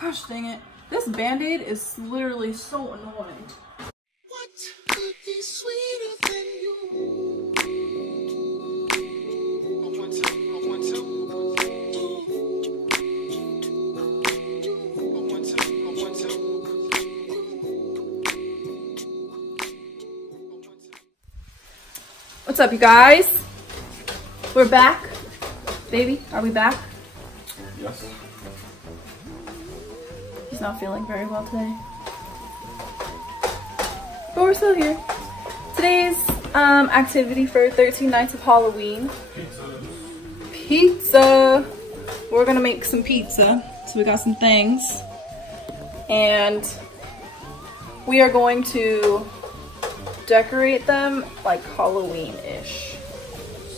Gosh dang it. This Band-Aid is literally so annoying. What could be sweeter than you? I want to. What's up, you guys? We're back. Baby, are we back? Yes. He's not feeling very well today. But we're still here. Today's activity for 13 Nights of Halloween. Pizza. We're gonna make some pizza. So we got some things. And we are going to decorate them like Halloween-ish.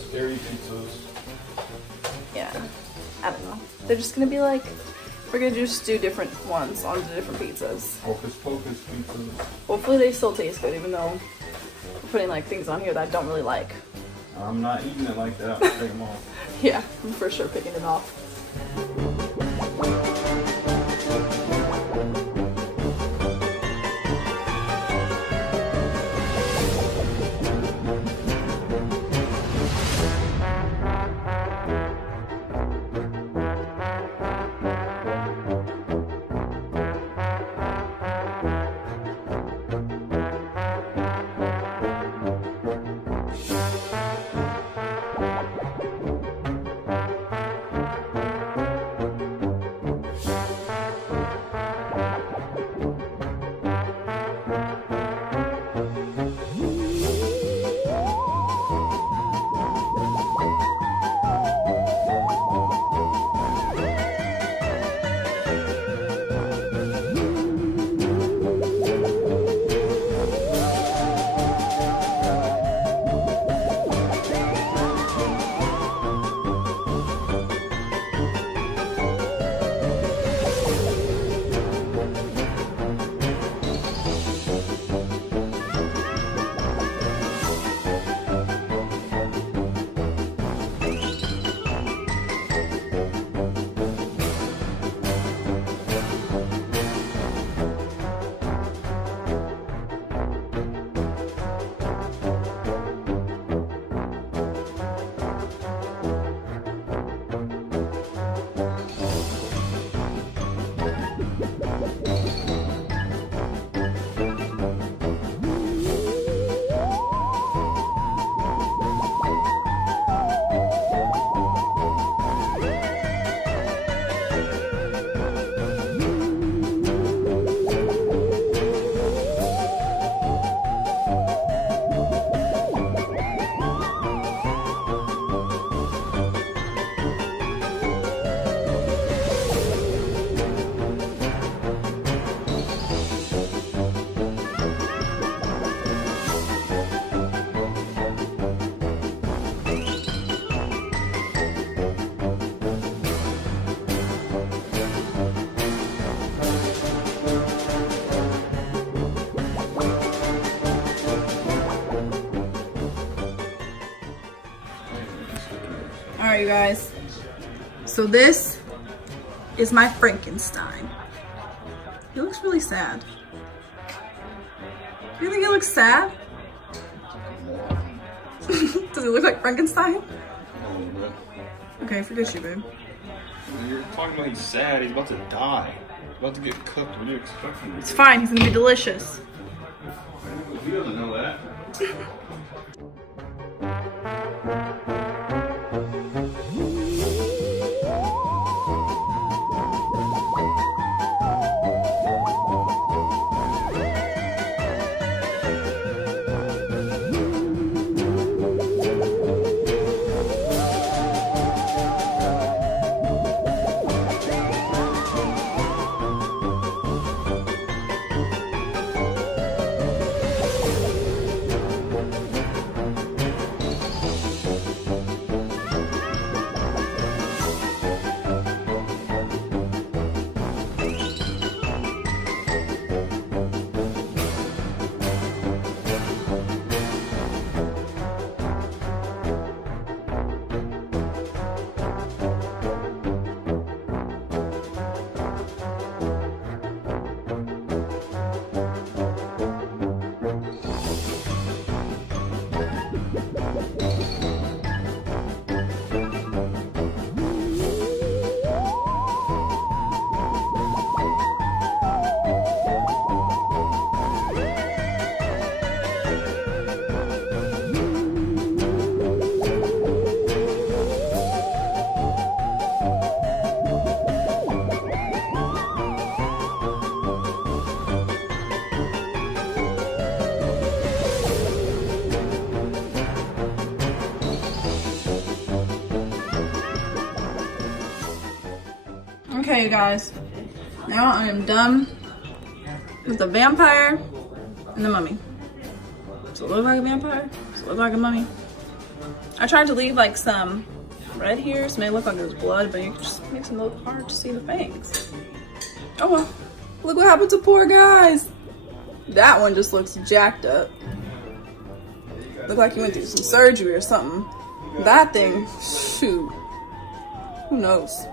Scary pizzas. Yeah, I don't know. They're just gonna be like, we're gonna just do different ones on the different pizzas. Hocus Pocus pizzas. Hopefully they still taste good, even though we're putting like things on here that I don't really like. I'm not eating it like that. I'll take them off. Yeah, I'm for sure picking it off. Alright, you guys. So this is my Frankenstein. He looks really sad. Do you think he looks sad? Does he look like Frankenstein? A little bit. Okay, forget you, babe. You're talking about he's sad. He's about to die. He's about to get cooked. What are you expecting? It's fine, he's gonna be delicious. He doesn't know that. Okay, you guys. Now I am done with the vampire and the mummy. Does it look like a vampire? Does it look like a mummy? I tried to leave like some red here, so it may look like there's blood, but it just makes it look hard to see the fangs. Oh well. Look what happened to poor guys. That one just looks jacked up. Look like he went through some surgery or something. That thing, shoot. Who knows?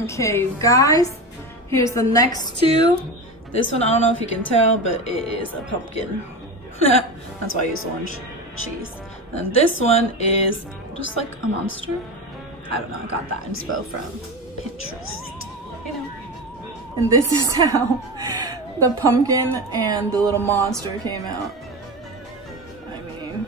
Okay, you guys, here's the next two. This one, I don't know if you can tell, but it is a pumpkin. That's why I use orange cheese. And this one is just like a monster. I don't know, I got that inspo from Pinterest, you know. And this is how the pumpkin and the little monster came out. I mean...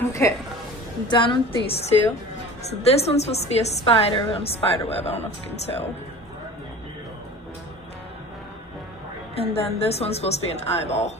Okay, I'm done with these two. So this one's supposed to be a spider, but I'm spiderweb, I don't know if you can tell. And then this one's supposed to be an eyeball.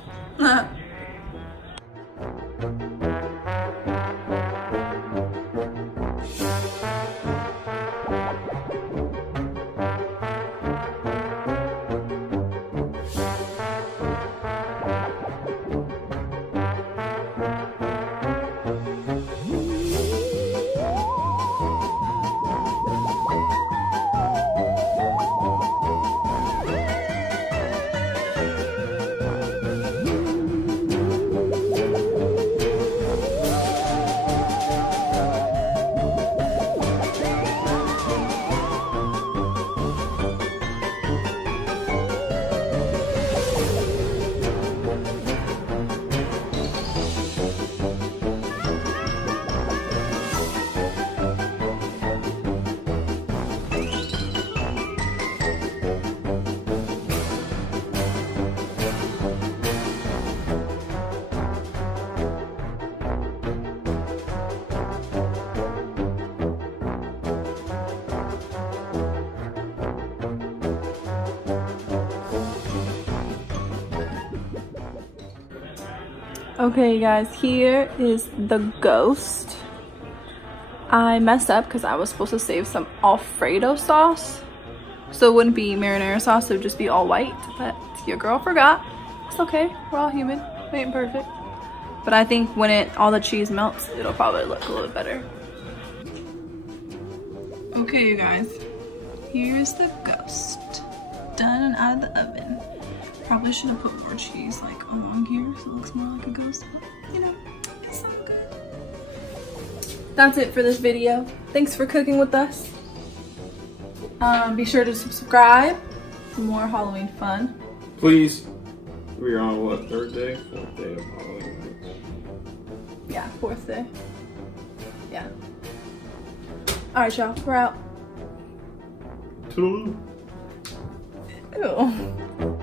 Okay guys, here is the ghost. I messed up because I was supposed to save some Alfredo sauce. So it wouldn't be marinara sauce, it would just be all white. But your girl forgot. It's okay, we're all human. We ain't perfect. But I think when all the cheese melts, it'll probably look a little better. Okay you guys, here's the ghost. Done and out of the oven. Probably should have put more cheese like along here so it looks more like a ghost, but you know, it's all good. That's it for this video. Thanks for cooking with us. Be sure to subscribe for more Halloween fun. Please. We're on what, third day? Fourth day of Halloween. Yeah, fourth day. Yeah. Alright y'all, we're out. Toodaloo. Ew.